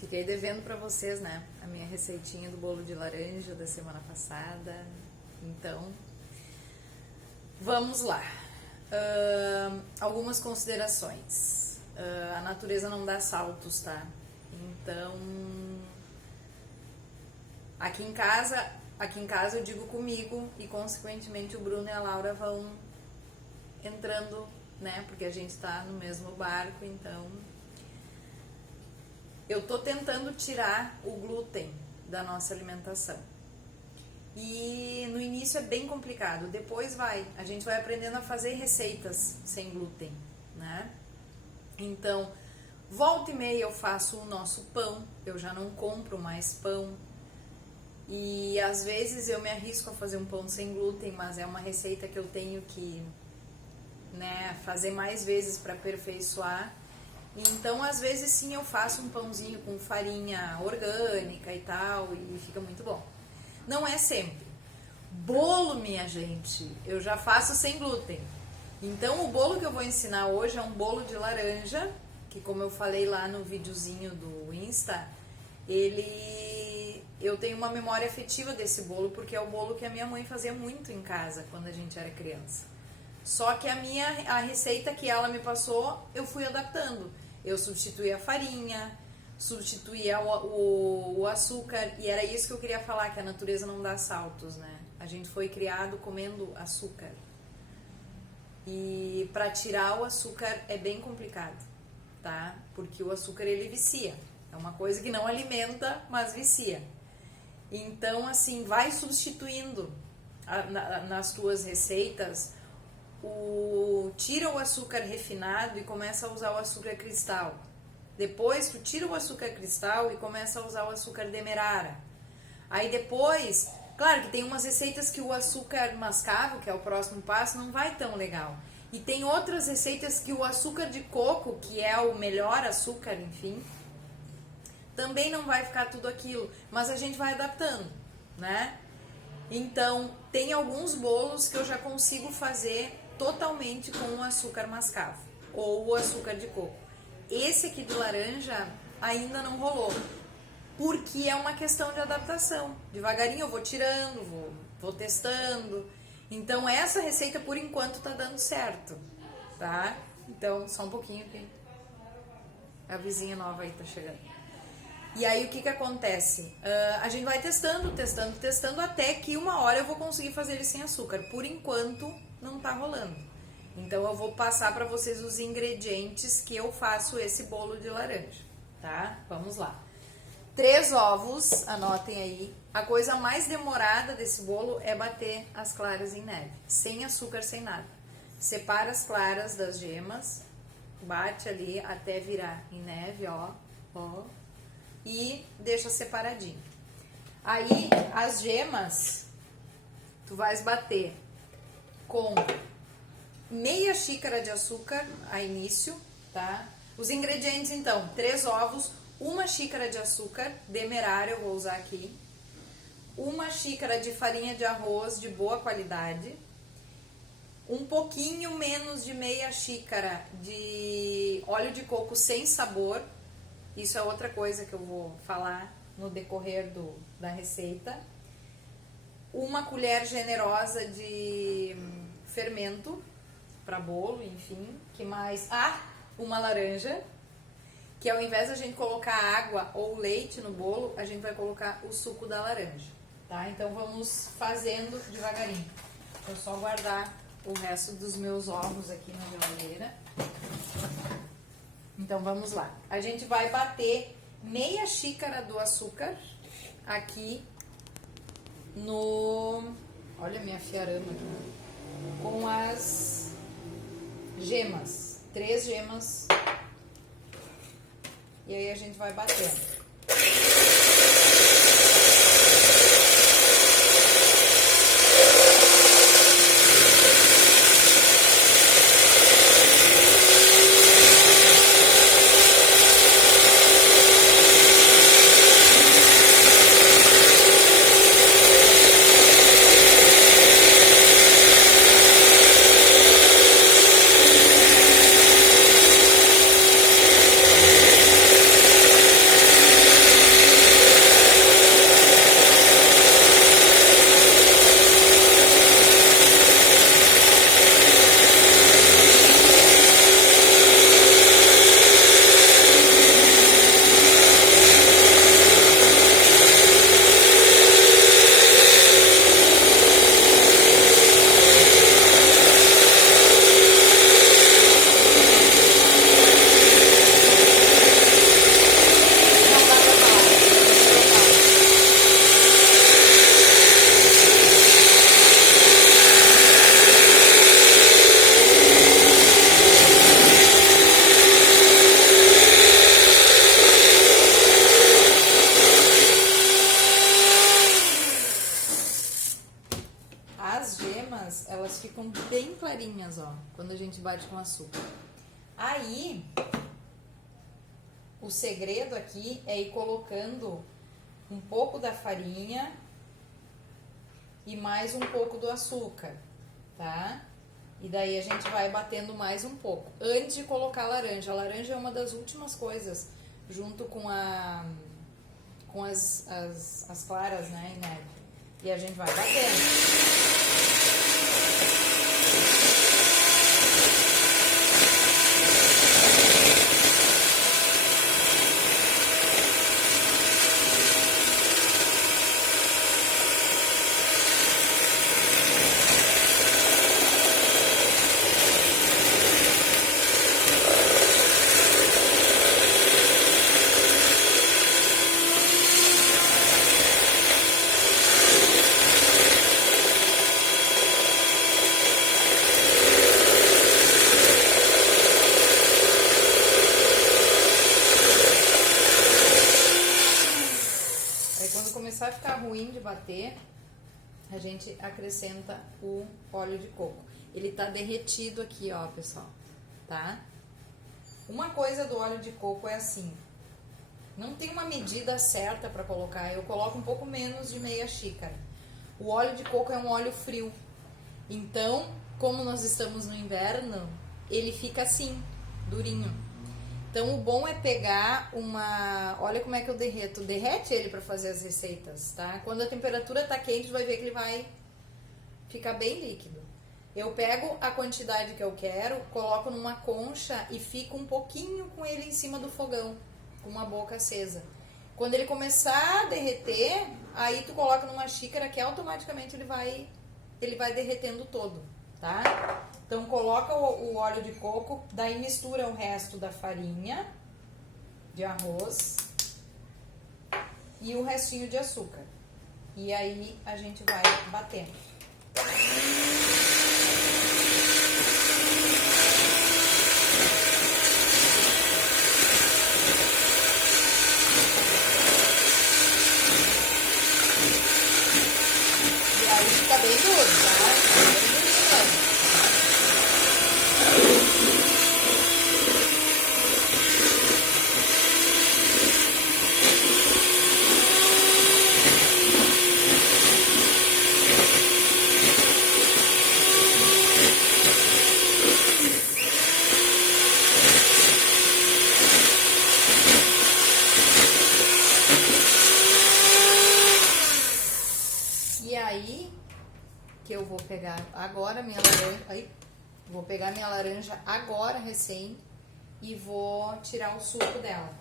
Fiquei devendo pra vocês, né? A minha receitinha do bolo de laranja da semana passada. Então, vamos lá. Algumas considerações. A natureza não dá saltos, tá? Então, aqui em casa eu digo comigo e consequentemente o Bruno e a Laura vão entrando, né? Porque a gente tá no mesmo barco, então eu tô tentando tirar o glúten da nossa alimentação. E no início é bem complicado, depois a gente vai aprendendo a fazer receitas sem glúten, né? Então, volta e meia eu faço o nosso pão, eu já não compro mais pão. E às vezes eu me arrisco a fazer um pão sem glúten, mas é uma receita que eu tenho que, né, fazer mais vezes para aperfeiçoar. Então, às vezes sim, eu faço um pãozinho com farinha orgânica e tal, e fica muito bom. Não é sempre. Bolo, minha gente, eu já faço sem glúten. Então, o bolo que eu vou ensinar hoje é um bolo de laranja, que como eu falei lá no videozinho do Insta, eu tenho uma memória afetiva desse bolo, porque é o bolo que a minha mãe fazia muito em casa, quando a gente era criança. Só que a receita que ela me passou, eu fui adaptando. Eu substituí a farinha, substituí o açúcar, e era isso que eu queria falar, que a natureza não dá saltos, né? A gente foi criado comendo açúcar. E para tirar o açúcar é bem complicado, tá? Porque o açúcar, ele vicia. É uma coisa que não alimenta, mas vicia. Então, assim, vai substituindo nas tuas receitas, tira o açúcar refinado e começa a usar o açúcar cristal. Depois tu tira o açúcar cristal e começa a usar o açúcar demerara. Aí depois, claro que tem umas receitas que o açúcar mascavo, que é o próximo passo, não vai tão legal. E tem outras receitas que o açúcar de coco, que é o melhor açúcar, enfim, também não vai ficar tudo aquilo. Mas a gente vai adaptando, né? Então, tem alguns bolos que eu já consigo fazer totalmente com o açúcar mascavo ou o açúcar de coco. Esse aqui de laranja ainda não rolou, porque é uma questão de adaptação. Devagarinho eu vou tirando, vou testando. Então, essa receita, por enquanto, tá dando certo, tá? Então, só um pouquinho aqui. A vizinha nova aí tá chegando. E aí, o que acontece? A gente vai testando, até que uma hora eu vou conseguir fazer ele sem açúcar. Por enquanto, não tá rolando. Então, eu vou passar para vocês os ingredientes que eu faço esse bolo de laranja, tá? Vamos lá. 3 ovos, anotem aí. A coisa mais demorada desse bolo é bater as claras em neve. Sem açúcar, sem nada. Separa as claras das gemas, bate ali até virar em neve, ó. E deixa separadinho. Aí, as gemas, tu vais bater com meia xícara de açúcar a início, tá? Os ingredientes, então, 3 ovos, 1 xícara de açúcar, demerara eu vou usar aqui, 1 xícara de farinha de arroz de boa qualidade, um pouquinho menos de meia xícara de óleo de coco sem sabor. Isso é outra coisa que eu vou falar no decorrer da receita. 1 colher generosa de fermento para bolo, enfim. Que mais? Uma laranja, que ao invés de a gente colocar água ou leite no bolo, a gente vai colocar o suco da laranja, tá? Então vamos fazendo devagarinho. Vou só guardar o resto dos meus ovos aqui na geladeira. Então, vamos lá. A gente vai bater meia xícara do açúcar aqui olha a minha fiarama aqui. Com as gemas. 3 gemas. E aí a gente vai batendo. clarinhas, ó, quando a gente bate com açúcar. Aí, o segredo aqui é ir colocando um pouco da farinha e mais um pouco do açúcar, tá? E daí a gente vai batendo mais um pouco, antes de colocar a laranja. A laranja é uma das últimas coisas, junto com as claras, né, Inês? E a gente vai batendo. Começar a ficar ruim de bater, a gente acrescenta o óleo de coco. Ele tá derretido aqui, ó, pessoal, tá? Uma coisa do óleo de coco é assim, não tem uma medida certa para colocar, eu coloco um pouco menos de meia xícara. O óleo de coco é um óleo frio, então, como nós estamos no inverno, ele fica assim, durinho. Então, o bom é pegar uma... Olha como é que eu derreto. Derrete ele para fazer as receitas, tá? Quando a temperatura tá quente, tu vai ver que ele vai ficar bem líquido. Eu pego a quantidade que eu quero, coloco numa concha e fico um pouquinho com ele em cima do fogão, com uma boca acesa. Quando ele começar a derreter, aí tu coloca numa xícara que automaticamente ele vai derretendo todo, tá? Então, coloca o óleo de coco, daí mistura o resto da farinha de arroz e o restinho de açúcar. E aí, a gente vai batendo. E aí, fica bem duro, tá? E aí, que eu vou pegar agora minha laranja, vou pegar minha laranja agora recém e vou tirar o suco dela.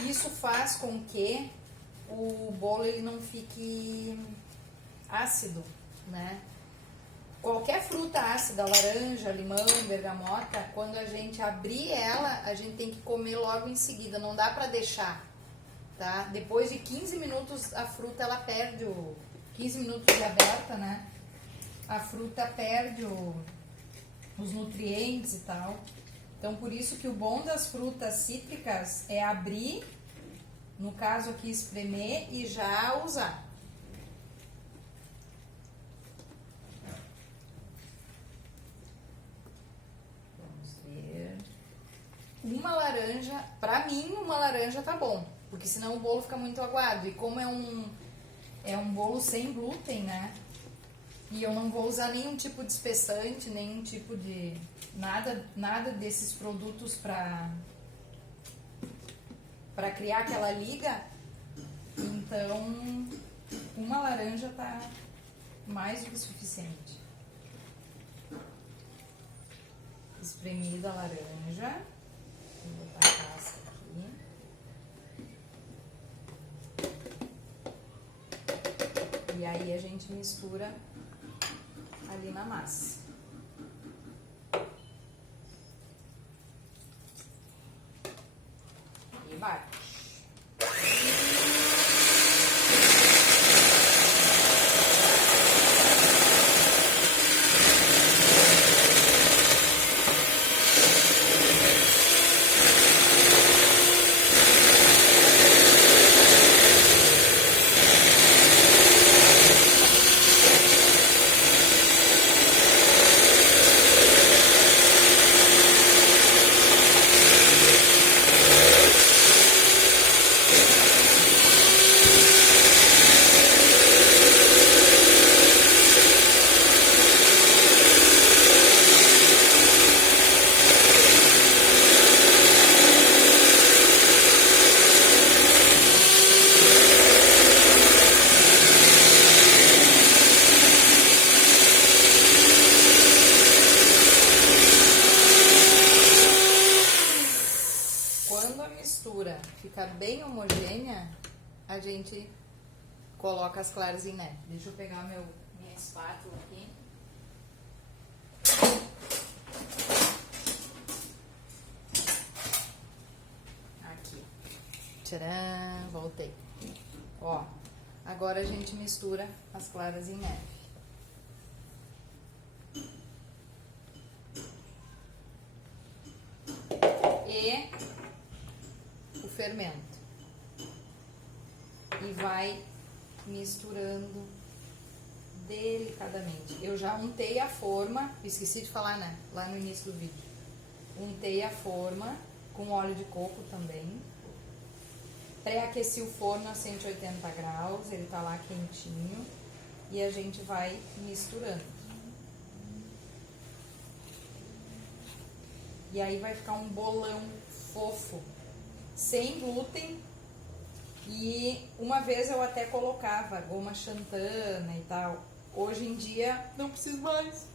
Isso faz com que o bolo ele não fique ácido, né? Qualquer fruta ácida, laranja, limão, bergamota, quando a gente abrir ela, a gente tem que comer logo em seguida, não dá pra deixar, tá? Depois de 15 minutos a fruta ela perde 15 minutos de aberta, né? A fruta perde os nutrientes e tal. Então, por isso que o bom das frutas cítricas é abrir, no caso aqui espremer e já usar. Vamos ver. Uma laranja, pra mim uma laranja tá bom, porque senão o bolo fica muito aguado. E como é um bolo sem glúten, né? E eu não vou usar nenhum tipo de espessante, nenhum tipo de... Nada desses produtos pra criar aquela liga. Então, uma laranja tá mais do que suficiente. Espremida a laranja. Vou botar a casca aqui. E aí a gente mistura ali na massa. E bate. mistura ficar bem homogênea, a gente coloca as claras em neve. Deixa eu pegar minha espátula aqui. Aqui. Tcharam, voltei. Ó, agora a gente mistura as claras em neve. E o fermento. E vai misturando delicadamente. Eu já untei a forma, esqueci de falar, né? Lá no início do vídeo. Untei a forma com óleo de coco também. Pré-aqueci o forno a 180 graus, ele tá lá quentinho. E a gente vai misturando. E aí vai ficar um bolão fofo, sem glúten. E uma vez eu até colocava goma xantana e tal. Hoje em dia não preciso mais.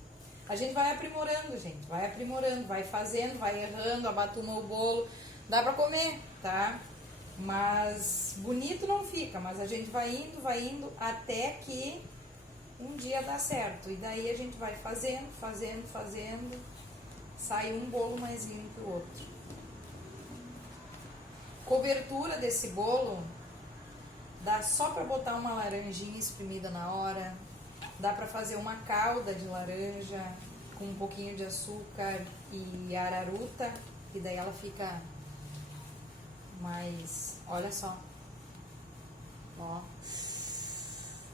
A gente vai aprimorando, gente. Vai aprimorando, vai fazendo, vai errando, abatuma o bolo. Dá pra comer, tá? Mas bonito não fica. Mas a gente vai indo até que um dia dá certo. E daí a gente vai fazendo. Sai um bolo mais lindo que o outro. Cobertura desse bolo dá só para botar uma laranjinha espremida na hora. Dá para fazer uma calda de laranja com um pouquinho de açúcar e araruta, e daí ela fica mais... Olha só. Ó.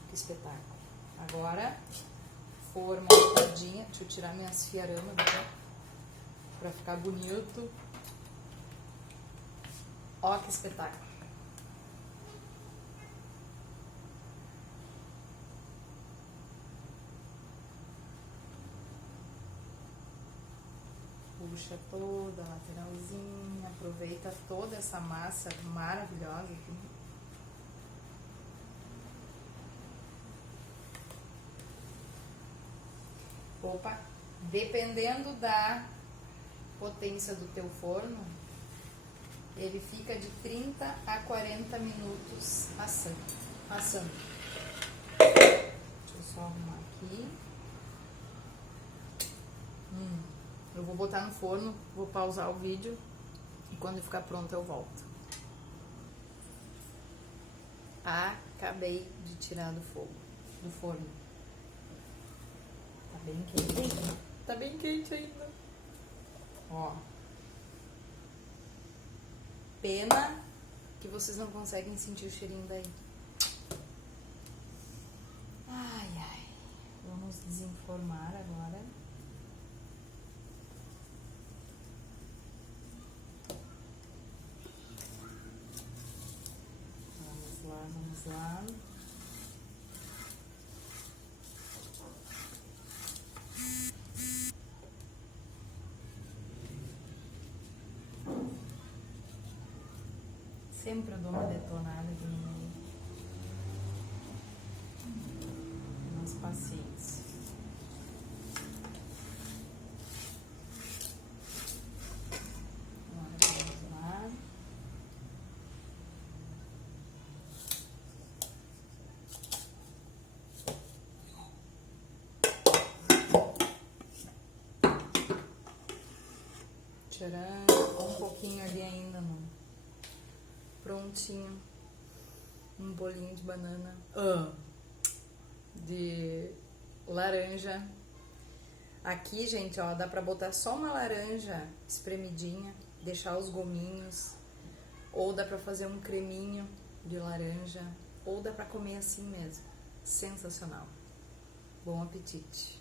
Que espetáculo. Agora, forma todinha. Deixa eu tirar minhas fiaramas aqui para ficar bonito. Ó que espetáculo. Puxa toda a lateralzinha, aproveita toda essa massa maravilhosa aqui. Opa, dependendo da potência do teu forno, ele fica de 30 a 40 minutos assando. Deixa eu só arrumar aqui. Eu vou botar no forno, vou pausar o vídeo e quando ficar pronto eu volto. Acabei de tirar do forno. Tá bem quente? Tá bem quente ainda. Ó. Pena que vocês não conseguem sentir o cheirinho daí. Ai, ai. Vamos desenformar agora. Vamos lá. Sempre eu dou uma detonada aqui no meio. Nas paciência. Agora vamos lá. Tcharam, um pouquinho ali ainda, não. Prontinho. Um bolinho de banana. De laranja. Aqui, gente, ó, dá pra botar só uma laranja espremidinha, deixar os gominhos. Ou dá pra fazer um creminho de laranja. Ou dá pra comer assim mesmo. Sensacional. Bom apetite.